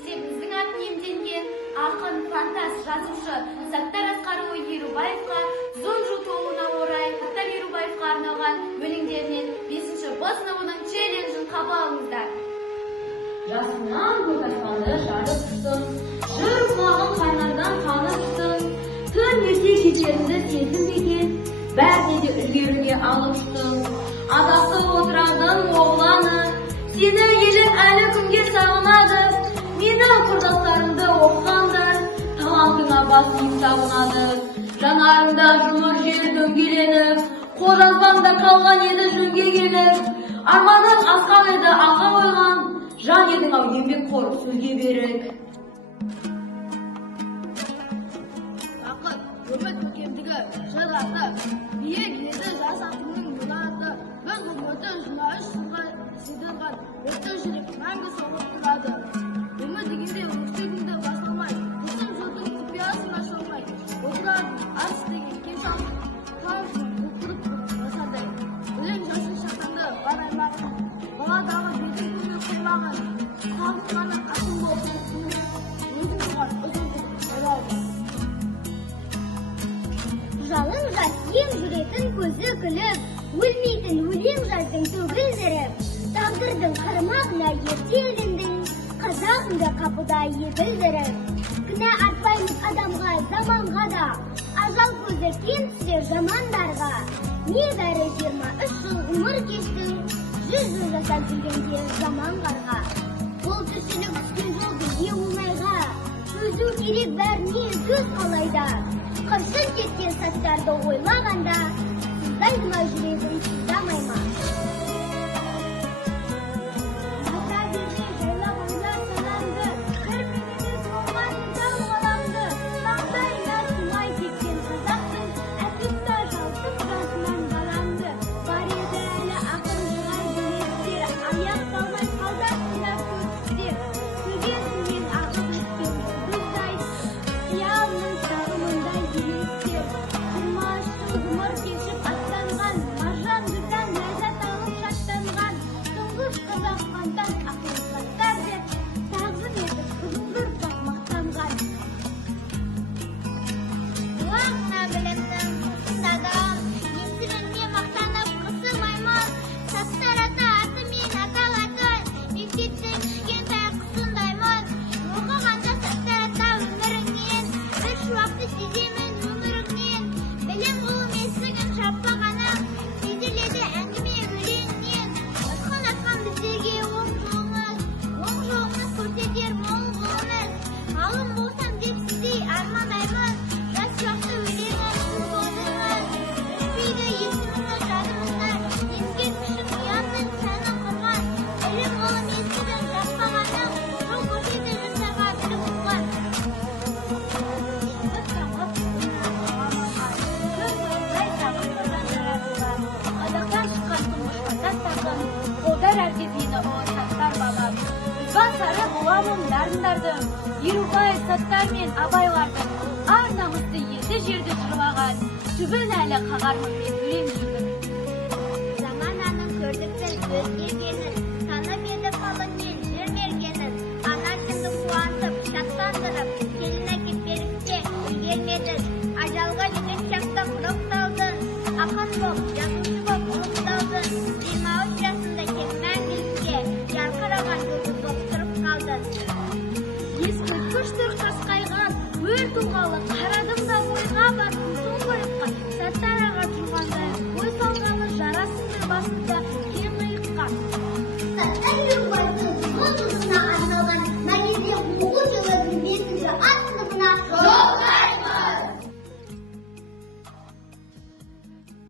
мектебіміздің атын иемденген ақын, фантаст, жазушы Саттар Асқарұлы Ерубаевқа зор жыл толуына орай Саттар Ерубаевқа арналған өлеңдерінен 5-ші Б сыныбының челленджін қабыл алыңыздар. Жасынан көз ашқанды жарып ұштың, жыр құлағын қайнардан қаны ұштың, түн ерте кетеріңді сезінбеген, бәріне де үлгеруге алып ұштың. Атақты отырадың оғланы, сені елім әлі күнге сағынады, мені құрдастарымды оқығандар, талантыңа басым сағынады. Жанарында жұмыр жер дөңгеленіп, қолжазбаңда қалған еді жөнге келіп, арманың асқан еді алға қойған, жан едің ау еңбекқор сөзге берік. Бақыт, өмір көркемдігі, жыр аты, биік еді жас ақынның мұраты, бір ғұмырды 23 жылға сыйдырған, отты жүрек мәңгі соғып тұрады. Өмір дегенде өксегіңді басылмай, құсым жолдың құпиясын ашылмай, отырады арыс деген кеш алып, қауымсың құлқырып басардай. Өлең жасын шақтанды бар аймағын, баладағы бетін көңіл қоймаған, қағылғаны қасым болсын күніне, өзің тұрған ұзын ойлауды. Жалын жас ең жүретін көзі күліп, өлмейтін өлең жаздың төгілдіріп, тағдырдың қармағына ерте іліндің, қазағыңды қапыда ебілдіріп. Кінә артпаймыз адамға, заманға да, ажал көзі кем түссе жамандарға. Небәрі 23 жыл ғұмыр кештің, 100 жыл жасап жүргенде жаман қарға. Бұл тіршілік түскен жолды не оңайға, өзу керек бәріне көз қалайда. Қыршын кеткен сәттарды ойлағанда, сыздайды ма жүрегім, сыздамай ма? Бата берде жайлағанда санамды, кірпігіне соғған дау ғаламды, таңдайына сыймай кеткен қазақтың, әкетті жалтып жасынан баламды. Бар еді әлі ақын шығар белестер, аяқталмай қалдасында көрістер, төбесінен ағып өткен жұлдыздай, қиялының сағымында елестер. 23 жыл ғұмыр кешіп аттанған, маржан гүлдан ләззат алып шаттанған, тұңғыш қазақ фантаст ақын Саттар деп тағзым етіп бүгінгі ұрпақ мақтанған. Уақытына білімнің қысындадым, есіміне мақтанып қысылмаймын. Саттар ата атымен аталатын, мектептің кішкентай құсындаймын. Оқығанда Саттар ата өміріңнен, бір шуақты сеземін өміріңнен. Білім ғылым есігін шаппағаны, сезіледі әңгіме өлеңінен. Ұсқын атқан біздерге оң жолыңыз көрсетер мол ғылымыз. Ғалым болсам деп сіздей армандаймын, жас шақты өлеңім сіз болдыңыз. Өшпейді есіміңіз жадымызда, ескерткішім ұяңның сәні құрған. Білім ғылым есігін шаппағаның, жол көрсетер жұмсаға білім қылған. Қазақтан шыққан тұңғыш фантаст ақын, қолдар әркеп ені Саттар бабам. Үзбан сары боламын дарындардың, Ерубаев, Саттар мен Абайлардың, ар намысты елді жерді жырлаған, түбін әлі қағармын мен өлең жүргін. Замананың көрдіктің өзгергенін, танып еді қалың мен жер мергенін, ана сізді қуантып, шаттандырып, келін әкеп беріпте үлгермедің, ажалға жеткен шақта құрықталдың, ақын боп, жазушы боп ұлықталдың, 23 жасында кеп мәңгілікке, жарқыраған жұлдыз боп тұрып қалдың. Ескерткіштер қасқайған, өр тұлғалы